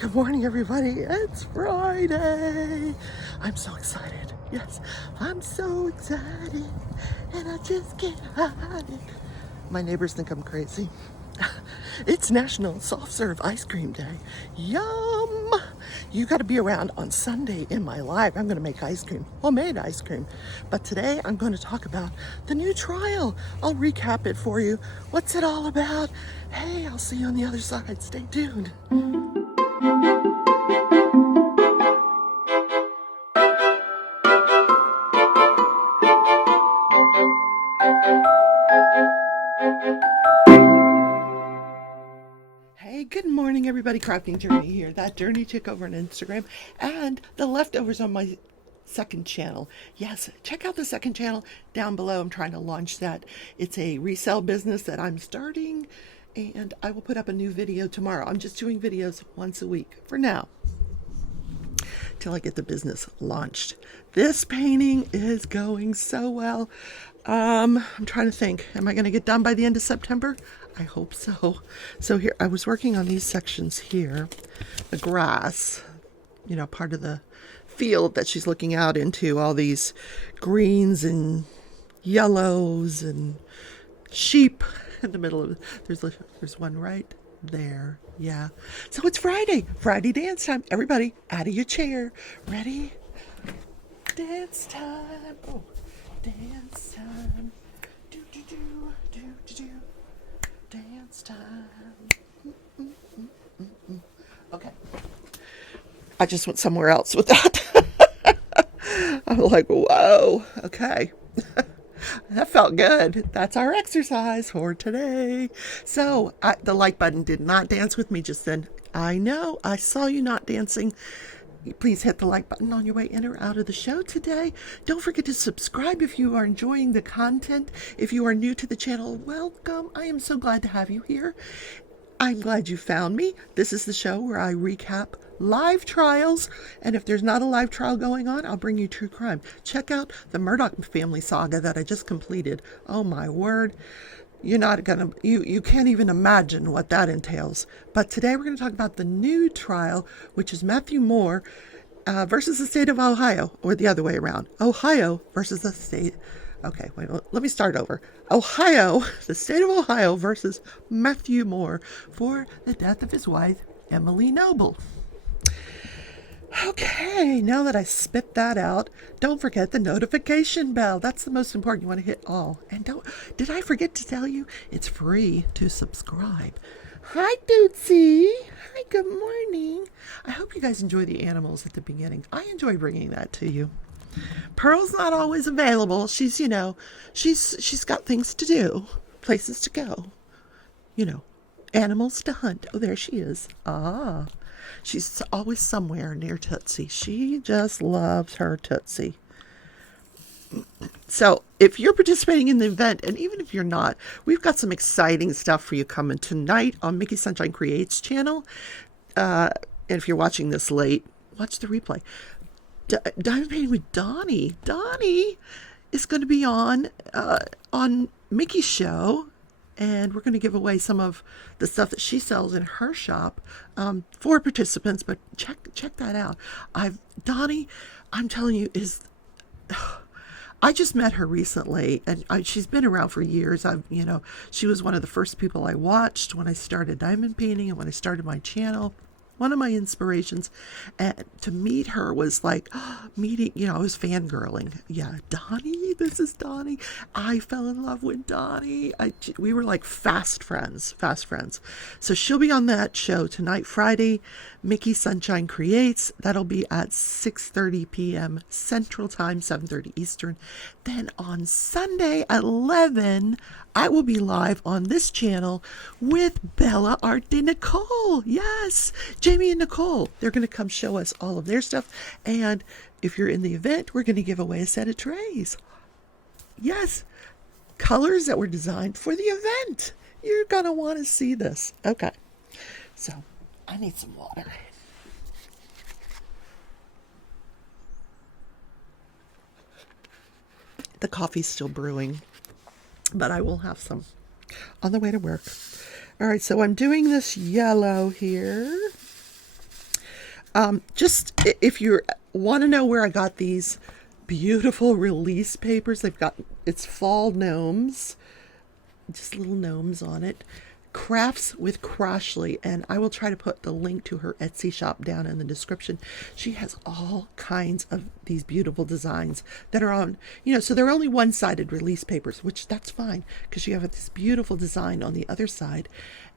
Good morning, everybody. It's Friday. I'm so excited. Yes, I'm so excited, and I just can't hide it. My neighbors think I'm crazy. It's National Soft Serve Ice Cream Day. Yum! You got to be around on Sunday in my live. I'm going to make ice cream, homemade ice cream. But today I'm going to talk about the new trial. I'll recap it for you. What's it all about? Hey, I'll see you on the other side. Stay tuned. Hey, good morning, everybody. Crafting Journey here. That Journey chick over on Instagram, and the leftovers on my second channel. Yes, check out the second channel down below. I'm trying to launch that. It's a resale business that I'm starting, and I will put up a new video tomorrow. I'm just doing videos once a week for now till I get the business launched. This painting is going so well. I'm trying to think, am I going to get done by the end of September? I hope so. So here, I was working on these sections here, the grass, part of the field that she's looking out into, all these greens and yellows and sheep in the middle of it. There's one right there. Yeah. So it's Friday dance time. Everybody out of your chair. Ready? Dance time. Oh, dance time. Do do do do do do. Dance time. Okay. I just went somewhere else with that. I'm like, whoa. Okay. That felt good. That's our exercise for today. So the like button did not dance with me just then. I know. I saw you not dancing. Please hit the like button on your way in or out of the show today. Don't forget to subscribe if you are enjoying the content. If you are new to the channel, welcome. I am so glad to have you here. I'm glad you found me. This is the show where I recap live trials, and if there's not a live trial going on, I'll bring you true crime. Check out the Murdoch family saga that I just completed. Oh my word. You're not gonna, you can't even imagine what that entails. But today we're going to talk about the new trial, which is Matthew Moore versus the state of Ohio, or the other way around. Ohio versus the state. Okay, wait, let me start over. Ohio, the state of Ohio versus Matthew Moore for the death of his wife, Emily Noble. Okay, now that I spit that out, don't forget the notification bell. That's the most important. You want to hit all. And did I forget to tell you? It's free to subscribe. Hi, Dootsie. Hi, good morning. I hope you guys enjoy the animals at the beginning. I enjoy bringing that to you. Pearl's not always available. She's got things to do, places to go, animals to hunt. Oh, there she is. Ah. She's always somewhere near Tootsie. She just loves her Tootsie. So if you're participating in the event, and even if you're not, we've got some exciting stuff for you coming tonight on Mickey Sunshine Creates channel. And if you're watching this late, watch the replay. Diamond Painting with Donnie. Donnie is going to be on Mickey's show. And we're going to give away some of the stuff that she sells in her shop for participants. But check that out. Donnie, I'm telling you, I just met her recently, and she's been around for years. She was one of the first people I watched when I started diamond painting and when I started my channel. One of my inspirations, and to meet her was like meeting, I was fangirling. Yeah, Donnie, this is Donnie. I fell in love with Donnie. We were like fast friends. So she'll be on that show tonight, Friday, Mickey Sunshine Creates. That'll be at 6:30 p.m. Central Time, 7:30 Eastern. Then on Sunday at 11, I will be live on this channel with Bella Art de Nicole. Yes, Jamie and Nicole. They're going to come show us all of their stuff. And if you're in the event, we're going to give away a set of trays. Yes, colors that were designed for the event. You're going to want to see this. Okay, so I need some water. The coffee's still brewing, but I will have some on the way to work. All right, so I'm doing this yellow here. Just if you want to know where I got these beautiful release papers, it's fall gnomes, just little gnomes on it. Crafts with Crashley, and I will try to put the link to her Etsy shop down in the description. She has all kinds of these beautiful designs that are on, so they're only one-sided release papers, which that's fine because you have this beautiful design on the other side.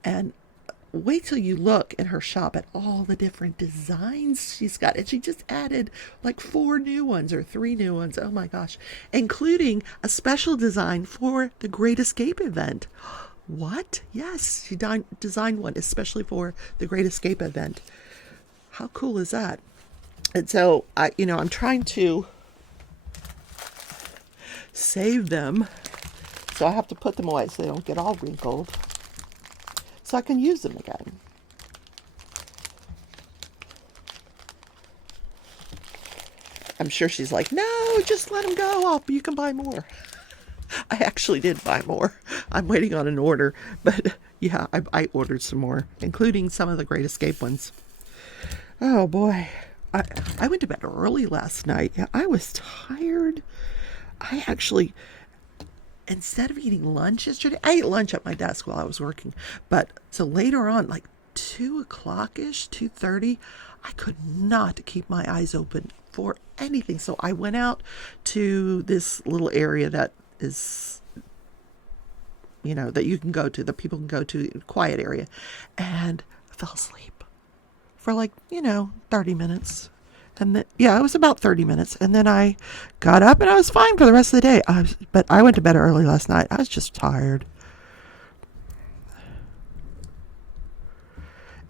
And wait till you look in her shop at all the different designs she's got. And she just added like 4 new ones or 3 new ones. Oh my gosh. Including a special design for the Great Escape event. What? Yes, she designed one especially for the Great Escape event. How cool is that? And so I'm trying to save them. So I have to put them away so they don't get all wrinkled, so I can use them again. I'm sure she's like, no, just let them go. You can buy more. I actually did buy more. I'm waiting on an order, but yeah, I ordered some more, including some of the Great Escape ones. Oh boy. I went to bed early last night. Yeah, I was tired. I actually, instead of eating lunch yesterday, I ate lunch at my desk while I was working. But so later on, like 2 o'clock-ish, 2:30, I could not keep my eyes open for anything. So I went out to this little area that is, that you can go to, that people can go to, quiet area, and I fell asleep for 30 minutes. And then, it was about 30 minutes. And then I got up and I was fine for the rest of the day. But I went to bed early last night. I was just tired.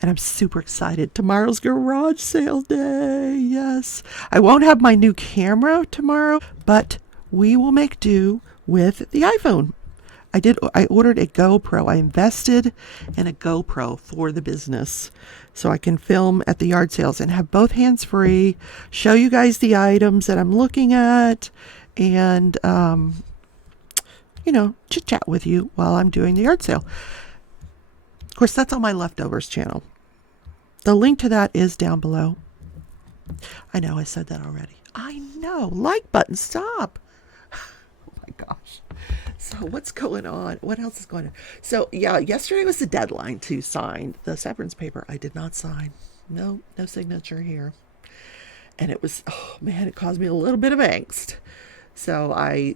And I'm super excited. Tomorrow's garage sale day. Yes. I won't have my new camera tomorrow, but we will make do with the iPhone. I ordered a GoPro. I invested in a GoPro for the business so I can film at the yard sales and have both hands free, show you guys the items that I'm looking at, and, chit chat with you while I'm doing the yard sale. Of course, that's on my Leftovers channel. The link to that is down below. I know I said that already. I know. Like button, stop. Oh my gosh. So what's going on? What else is going on? So yeah, yesterday was the deadline to sign the severance paper. I did not sign. No signature here. And it was, oh man, it caused me a little bit of angst. So I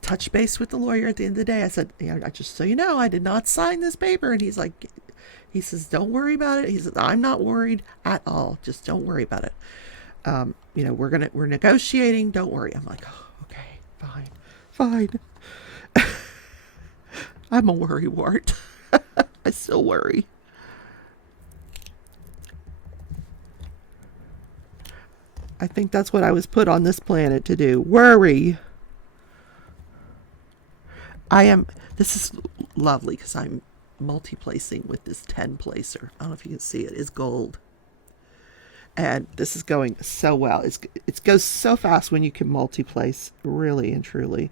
touched base with the lawyer at the end of the day. I said, just so you know, I did not sign this paper. And he says, don't worry about it. He says, I'm not worried at all. Just don't worry about it. We're negotiating. Don't worry. I'm like, oh, okay, fine. I'm a worrywart. I still worry. I think that's what I was put on this planet to do. Worry. This is lovely because I'm multi-placing with this 10 placer. I don't know if you can see it. It's gold. And this is going so well. It goes so fast when you can multi-place, really and truly.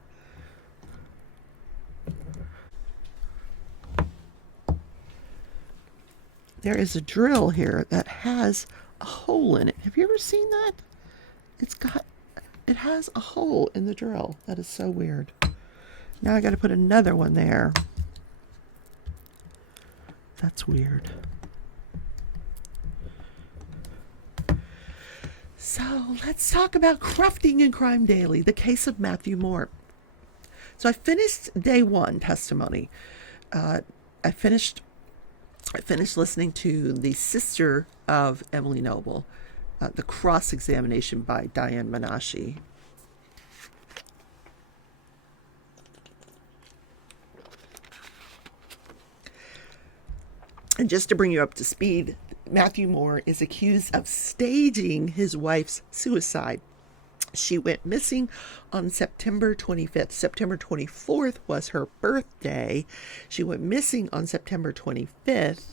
There is a drill here that has a hole in it. Have you ever seen that? It has a hole in the drill. That is so weird. Now I got to put another one there. That's weird. So let's talk about Crafting and Crime Daily, the case of Matthew Moore. So I finished day 1 testimony. I finished listening to the sister of Emily Noble, the cross-examination by Diane Menashe. And just to bring you up to speed, Matthew Moore is accused of staging his wife's suicide. She went missing on September 25th. September 24th was her birthday. She went missing on September 25th.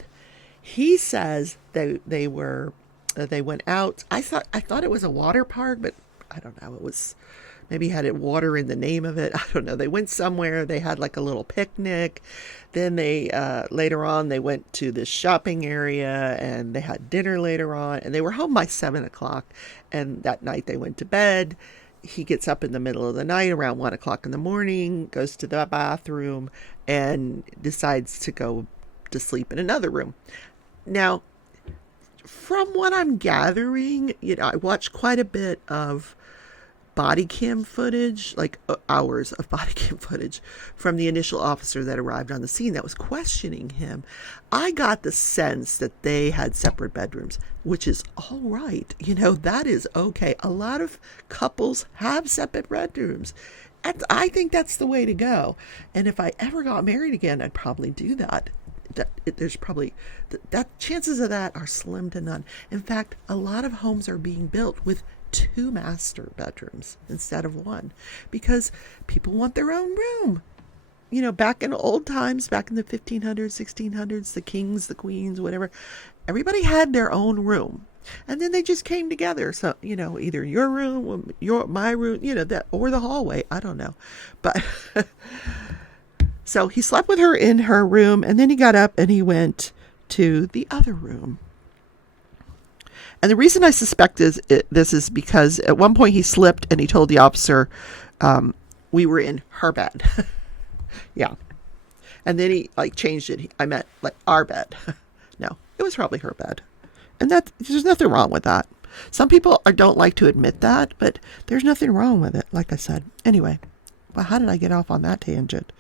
He says they went out. I thought it was a water park, but I don't know. It was maybe had it water in the name of it. I don't know. They went somewhere. They had like a little picnic. Then they later on they went to this shopping area and they had dinner later on. And they were home by 7 o'clock. And that night they went to bed. He gets up in the middle of the night around 1 o'clock in the morning, goes to the bathroom, and decides to go to sleep in another room. Now, from what I'm gathering, I watched quite a bit of body cam footage, like hours of body cam footage from the initial officer that arrived on the scene that was questioning him. I got the sense that they had separate bedrooms, which is all right. That is okay. A lot of couples have separate bedrooms. I think that's the way to go. And if I ever got married again, I'd probably do that. There's probably that chances of that are slim to none. In fact, a lot of homes are being built with 2 master bedrooms instead of 1 because people want their own room. Back in old times, back in the 1500s, 1600s, the kings, the queens, whatever, everybody had their own room. And then they just came together. So, either your room, my room, that, or the hallway. I don't know. But so he slept with her in her room, and then he got up and he went to the other room. And the reason I suspect this is because at one point he slipped and he told the officer, we were in her bed. Yeah. And then he changed it. I meant our bed. No, it was probably her bed. And there's nothing wrong with that. Some people don't like to admit that, but there's nothing wrong with it, like I said. Anyway, well, how did I get off on that tangent?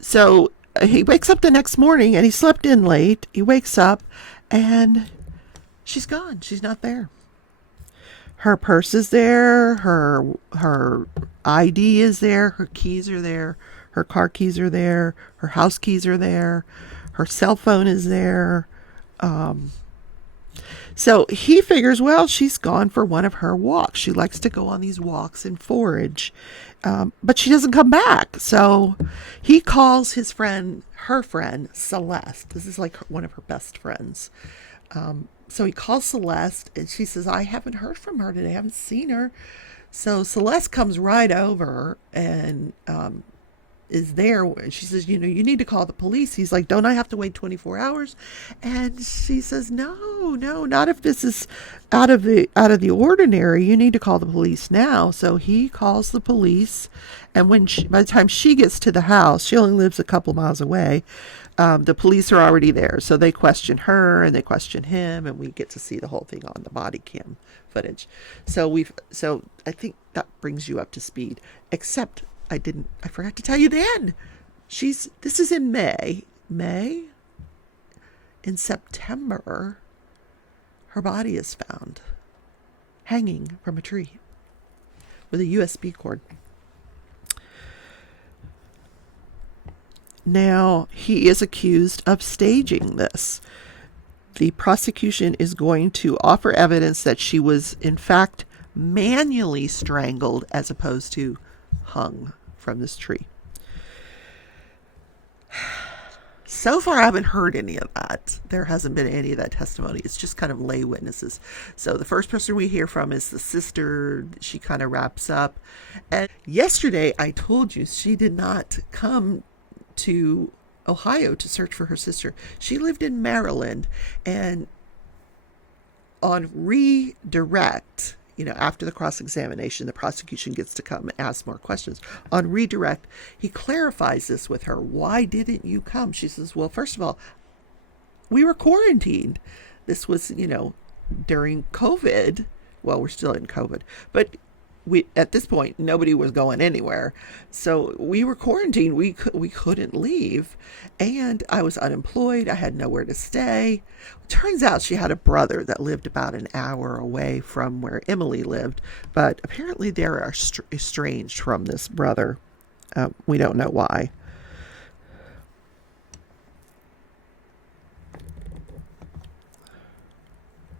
So he wakes up the next morning and he slept in late. He wakes up and she's gone. She's not there. Her purse is there. Her ID is there. Her keys are there. Her car keys are there. Her house keys are there. Her cell phone is there. So he figures, well, she's gone for one of her walks. She likes to go on these walks and forage. But she doesn't come back. So he calls her friend, Celeste. This is like one of her best friends. So he calls Celeste and she says, I haven't heard from her today. I haven't seen her. So Celeste comes right over and is there. She says, you need to call the police. He's like, don't I have to wait 24 hours? And she says, no, not if this is out of the ordinary. You need to call the police now. So he calls the police. And by the time she gets to the house, she only lives a couple miles away. The police are already there. So they question her and they question him, and we get to see the whole thing on the body cam footage. So I think that brings you up to speed, except I forgot to tell you the end. This is in May. In September, her body is found hanging from a tree with a USB cord. Now, he is accused of staging this. The prosecution is going to offer evidence that she was, in fact, manually strangled as opposed to hung from this tree. So far, I haven't heard any of that. There hasn't been any of that testimony. It's just kind of lay witnesses. So the first person we hear from is the sister. She kind of wraps up. And yesterday, I told you she did not come to Ohio to search for her sister. She lived in Maryland, and on redirect, after the cross-examination, the prosecution gets to come and ask more questions. On redirect, he clarifies this with her. Why didn't you come? She says, well, first of all, we were quarantined. This was, during COVID. Well, we're still in COVID, but at this point, nobody was going anywhere. So we were quarantined. We couldn't leave. And I was unemployed. I had nowhere to stay. Turns out she had a brother that lived about an hour away from where Emily lived. But apparently they are estranged from this brother. We don't know why.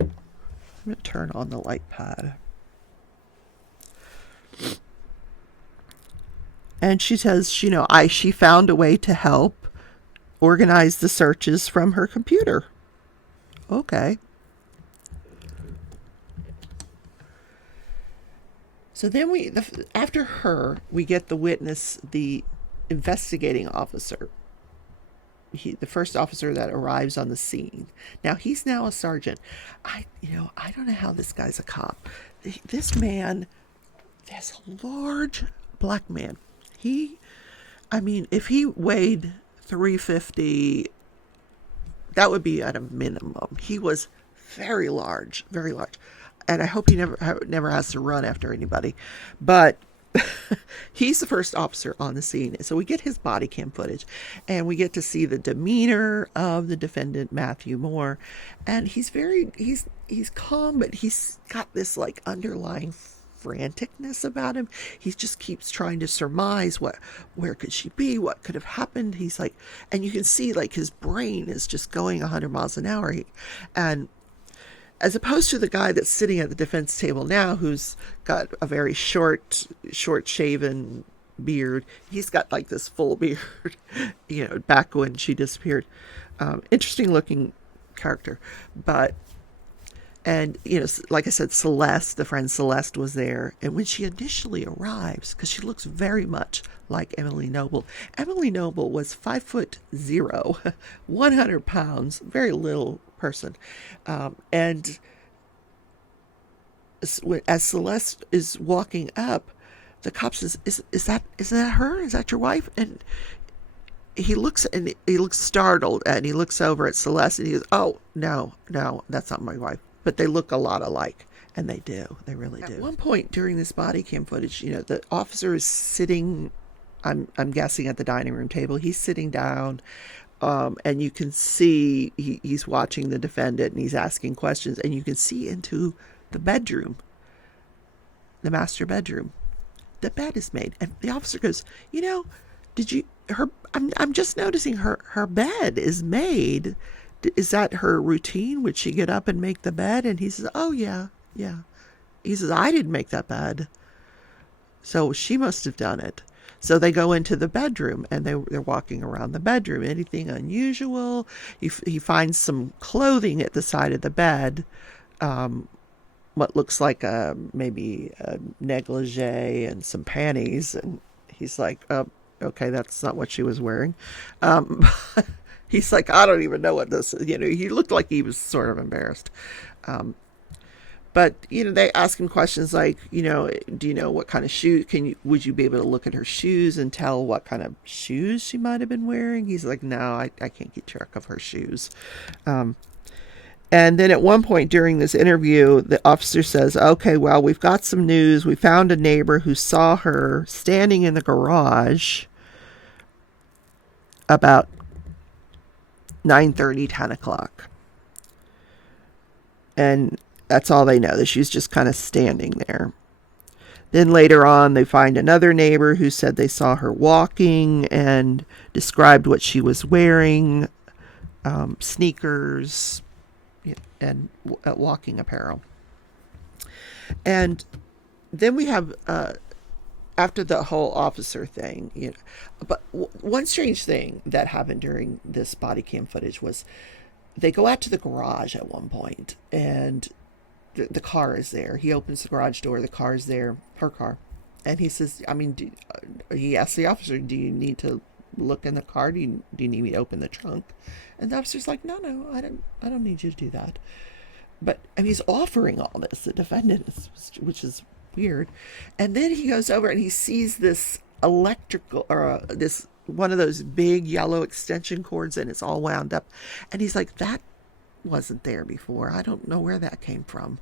I'm going to turn on the light pad. And she says, she found a way to help organize the searches from her computer. Okay. So then after her, we get the witness, the investigating officer. The first officer that arrives on the scene. Now he's now a sergeant. I don't know how this guy's a cop. This man, this large black man, if he weighed 350, that would be at a minimum. He was very large, very large. And I hope he never has to run after anybody. But he's the first officer on the scene. So we get his body cam footage, and we get to see the demeanor of the defendant, Matthew Moore. And he's calm, but he's got this like underlying franticness about him. He just keeps trying to surmise where could she be, what could have happened. He's like, and you can see like his brain is just going 100 miles an hour. And as opposed to the guy that's sitting at the defense table now, who's got a very short-shaven beard. He's got like this full beard, back when she disappeared. Interesting looking character. And like I said, Celeste, the friend Celeste, was there. And when she initially arrives, because she looks very much like Emily Noble. Emily Noble was 5'0", 100 pounds, very little person. And as Celeste is walking up, the cop says, is that her? Is that your wife? And he looks startled, and he looks over at Celeste, and he goes, oh, no, that's not my wife. But they look a lot alike. And they do. They really do. At one point during this body cam footage, the officer is sitting, I'm guessing, at the dining room table. He's sitting down, and you can see he's watching the defendant, and he's asking questions, and you can see into the bedroom, the master bedroom. The bed is made, and the officer goes, I'm just noticing her bed is made. Is that her routine? Would she get up and make the bed? And he says, oh, yeah. He says, I didn't make that bed. So she must have done it. So they go into the bedroom, and they're walking around the bedroom. Anything unusual? He finds some clothing at the side of the bed, what looks like maybe a negligee and some panties. And he's like, okay, that's not what she was wearing. He's like, I don't even know what this is. He looked like he was sort of embarrassed. But, they ask him questions like, do you know what kind of shoes, would you be able to look at her shoes and tell what kind of shoes she might have been wearing? He's like, no, I can't keep track of her shoes. And then at one point during this interview, the officer says, okay, well, we've got some news. We found a neighbor who saw her standing in the garage about 9:30, 10 o'clock. And that's all they know, that she's just kind of standing there. Then later on, they find another neighbor who said they saw her walking and described what she was wearing, sneakers and walking apparel. And then we have, after the whole officer thing, but one strange thing that happened during this body cam footage was they go out to the garage at one point, and the car is there. He opens the garage door, the car is there, her car. And he says, he asks the officer, do you need to look in the car? Do you need me to open the trunk? And the officer's like, no, I don't need you to do that. But he's offering all this, the defendant, which is weird. And then he goes over and he sees this electrical, or this one of those big yellow extension cords, and it's all wound up. And he's like, that wasn't there before. I don't know where that came from.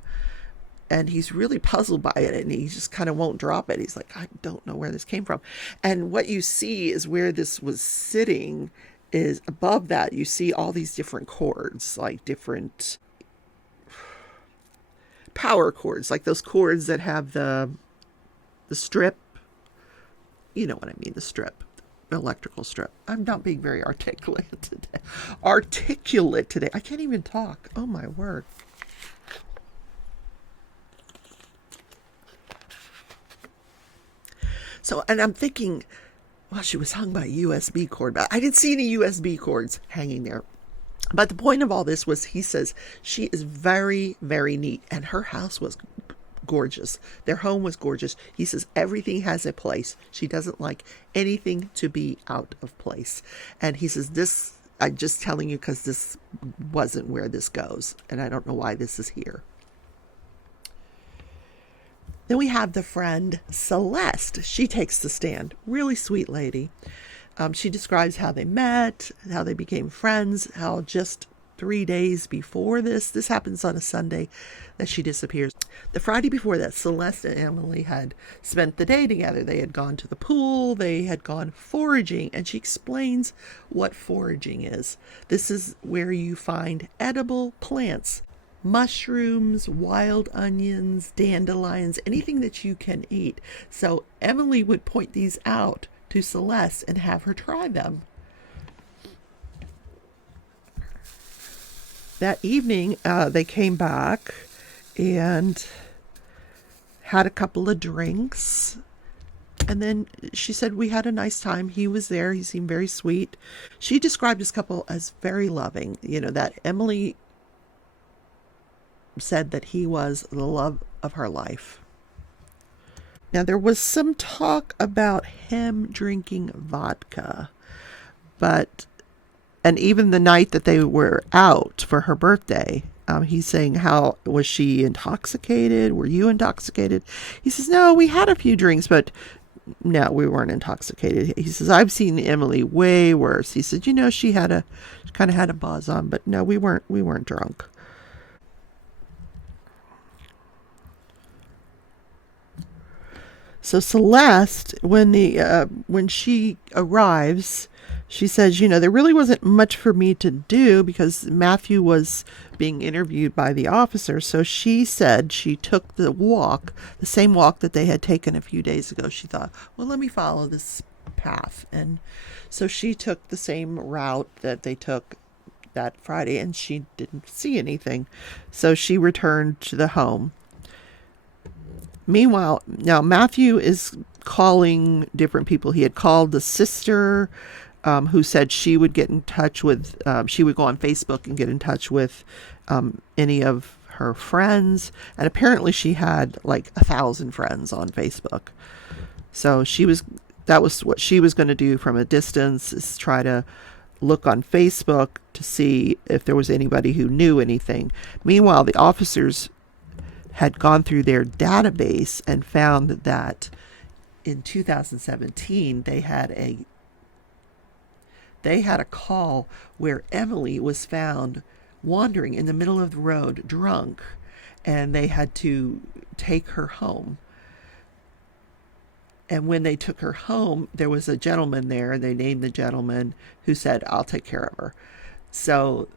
And he's really puzzled by it, and he just kind of won't drop it. He's like, I don't know where this came from. And what you see is where this was sitting is above that. You see all these different cords, like different power cords, like those cords that have the strip. You know what I mean, the strip, the electrical strip. I'm not being very articulate today. I can't even talk. Oh my word. So, and I'm thinking, well, she was hung by a USB cord, but I didn't see any USB cords hanging there. But the point of all this was, he says she is very, very neat, and her house was gorgeous. Their home was gorgeous. He says everything has a place. She doesn't like anything to be out of place. And he says, this, I'm just telling you because this wasn't where this goes. And I don't know why this is here. Then we have the friend Celeste. She takes the stand. Really sweet lady. She describes how they met, how they became friends, how just 3 days before this happens on a Sunday, that she disappears. The Friday before that, Celeste and Emily had spent the day together. They had gone to the pool, they had gone foraging, and she explains what foraging is. This is where you find edible plants, mushrooms, wild onions, dandelions, anything that you can eat. So Emily would point these out to Celeste and have her try them. That evening, they came back and had a couple of drinks. And then she said, we had a nice time. He was there. He seemed very sweet. She described this couple as very loving. You know, that Emily said that he was the love of her life. Now, there was some talk about him drinking vodka, and even the night that they were out for her birthday, he's saying, how was she intoxicated? Were you intoxicated? He says, no, we had a few drinks, but no, we weren't intoxicated. He says, I've seen Emily way worse. He said, you know, she kind of had a buzz on, but no, we weren't drunk. So Celeste, when she arrives, she says, you know, there really wasn't much for me to do because Matthew was being interviewed by the officer. So she said she took the same walk that they had taken a few days ago. She thought, well, let me follow this path. And so she took the same route that they took that Friday, and she didn't see anything. So she returned to the home. Meanwhile, now Matthew is calling different people. He had called the sister, who said she would get in touch with, she would go on Facebook and get in touch with any of her friends. And apparently she had like 1,000 friends on Facebook. So that was what she was going to do from a distance, is try to look on Facebook to see if there was anybody who knew anything. Meanwhile, the officers had gone through their database and found that in 2017 they had a call where Emily was found wandering in the middle of the road drunk, and they had to take her home. And when they took her home, there was a gentleman there, and they named the gentleman, who said, I'll take care of her. So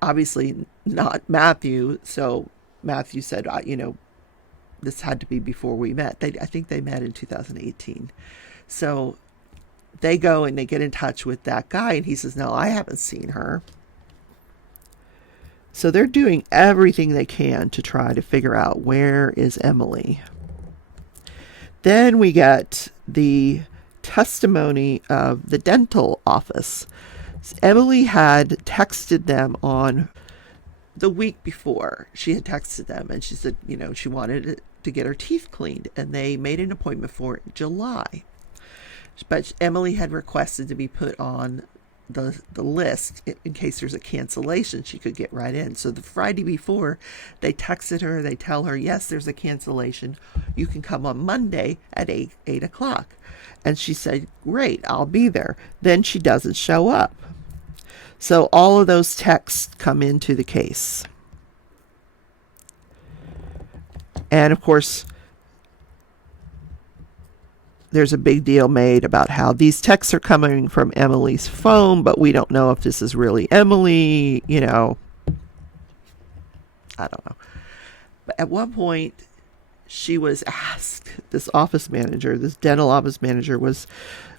obviously not Matthew. So Matthew said, you know, this had to be before we met. I think they met in 2018. So they go and they get in touch with that guy, and he says, no, I haven't seen her. So they're doing everything they can to try to figure out, where is Emily. Then we get the testimony of the dental office. Emily had texted them on the week before. She had texted them, and she said, you know, she wanted to get her teeth cleaned, and they made an appointment for July. But Emily had requested to be put on the list in case there's a cancellation. She could get right in. So the Friday before, they texted her. They tell her, yes, there's a cancellation. You can come on Monday at 8 o'clock. And she said, great, I'll be there. Then she doesn't show up. So all of those texts come into the case. And of course, there's a big deal made about how these texts are coming from Emily's phone, but we don't know if this is really Emily, you know. I don't know. But at one point, she was asked, this dental office manager was,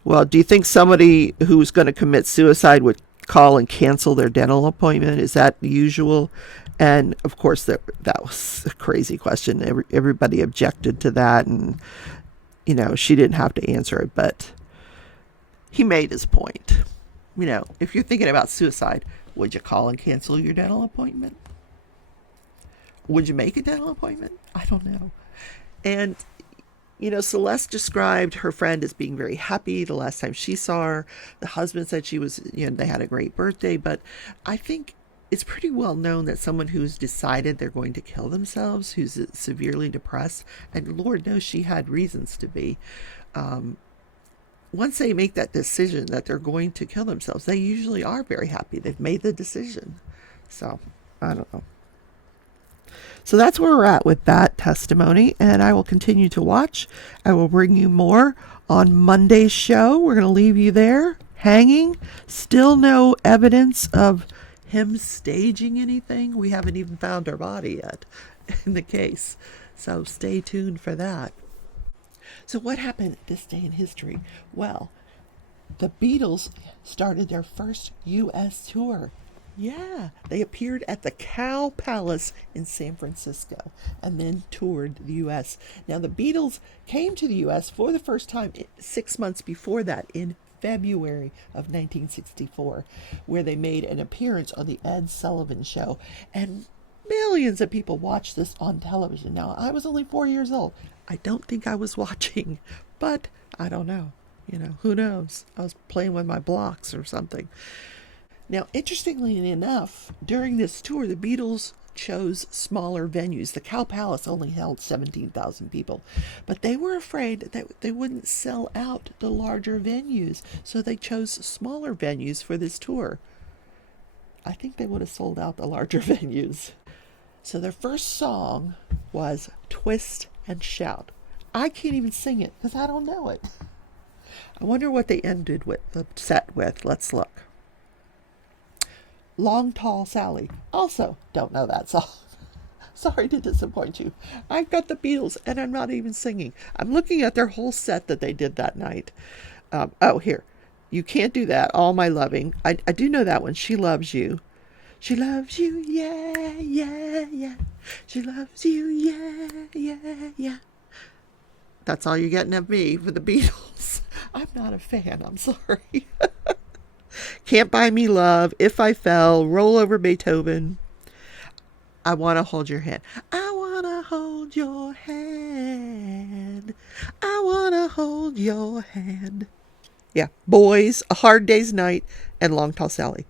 well, do you think somebody who's going to commit suicide would call and cancel their dental appointment? Is that usual? And of course, that was a crazy question. Everybody objected to that, and you know, she didn't have to answer it, but he made his point. You know, if you're thinking about suicide, would you call and cancel your dental appointment? Would you make a dental appointment? I don't know. And Celeste described her friend as being very happy the last time she saw her. The husband said she was, they had a great birthday. But I think it's pretty well known that someone who's decided they're going to kill themselves, who's severely depressed, and Lord knows she had reasons to be, once they make that decision that they're going to kill themselves, they usually are very happy. They've made the decision. So, I don't know. So that's where we're at with that testimony, and I will continue to watch. I will bring you more on Monday's show. We're going to leave you there, hanging. Still no evidence of him staging anything. We haven't even found our body yet in the case. So stay tuned for that. So what happened this day in history? Well, the Beatles started their first U.S. tour. Yeah, they appeared at the Cow Palace in San Francisco and then toured the U.S. Now, the Beatles came to the U.S. for the first time 6 months before that in February of 1964, where they made an appearance on the Ed Sullivan Show. And millions of people watched this on television. Now, I was only 4 years old. I don't think I was watching, but I don't know. Who knows? I was playing with my blocks or something. Now, interestingly enough, during this tour, the Beatles chose smaller venues. The Cow Palace only held 17,000 people, but they were afraid that they wouldn't sell out the larger venues, so they chose smaller venues for this tour. I think they would have sold out the larger venues. So their first song was Twist and Shout. I can't even sing it because I don't know it. I wonder what they ended with the set with. Let's look. Long Tall Sally. Also don't know that song. Sorry to disappoint you. I've got the Beatles and I'm not even singing. I'm looking at their whole set that they did that night. Here. You Can't Do That. All My Loving. I do know that one. She Loves You. She loves you, yeah, yeah, yeah. She loves you, yeah, yeah, yeah. That's all you're getting of me for the Beatles. I'm not a fan. I'm sorry. Can't Buy Me Love, If I Fell, Roll Over Beethoven. I Want to Hold Your Hand. I want to hold your hand. I want to hold your hand. Yeah, Boys, A Hard Day's Night, and Long Tall Sally.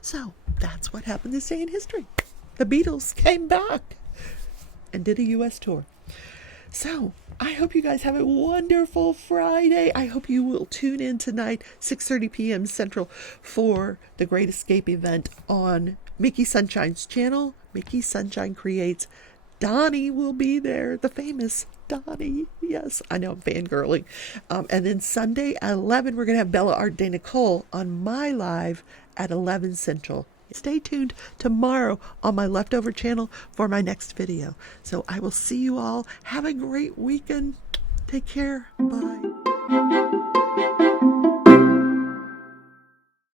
So that's what happened this day in history. The Beatles came back and did a U.S. tour. So I hope you guys have a wonderful Friday. I hope you will tune in tonight, 6:30 p.m. Central, for the Great Escape event on Mickey Sunshine's channel. Mickey Sunshine Creates. Donnie will be there, the famous Donnie. Yes, I know I'm fangirling. And then Sunday at 11, we're going to have Bella Art de Nicole on my live at 11 Central. Stay tuned tomorrow on my Leftover channel for my next video. So I will see you all. Have a great weekend. Take care. Bye.